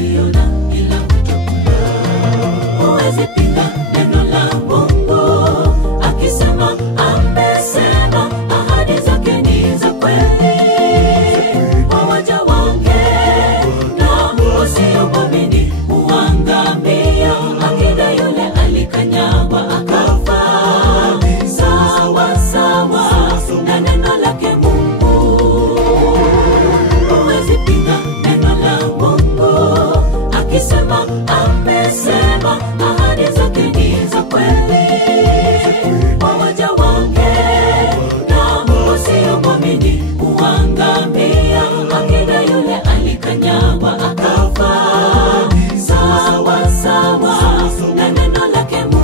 waliona ila utakula. Huwezi pinga neno la Mungu, akisema amesema, ahadi zake ni za kweli. Waja wake na wasiomwamini huangamia, akida yule alikanyagwa akafa. Sawa sawa na neno lake Mungu. Huwezi pinga neno la Mungu, akisema amesema, ahadi zake ni za kweli. Waja wake na wasiomwamini huangamia, akida yule alikanyagwa akafa. Sawa sawa na neno lake Mungu.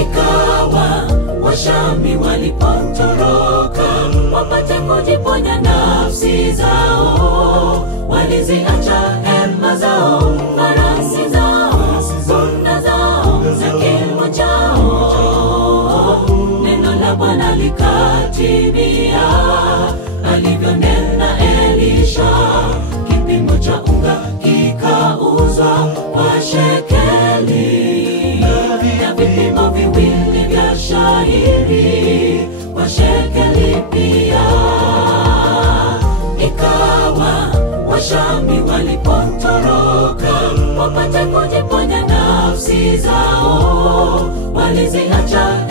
Ikawa Washami walipotoroka wapate kujiponya nafsi zao, waliziacha hema zao, farasi zao, punda zao na kilimo chao. Neno la Bwana likatimia, alivyonena Elisha. Kipimo cha unga kikauzwa kwa shekeli, na vipimo viwili vya shayiri kwa shekeli pia. Ikawa Washami walipotoroka wapate kujiponya nafsi zao, waliziacha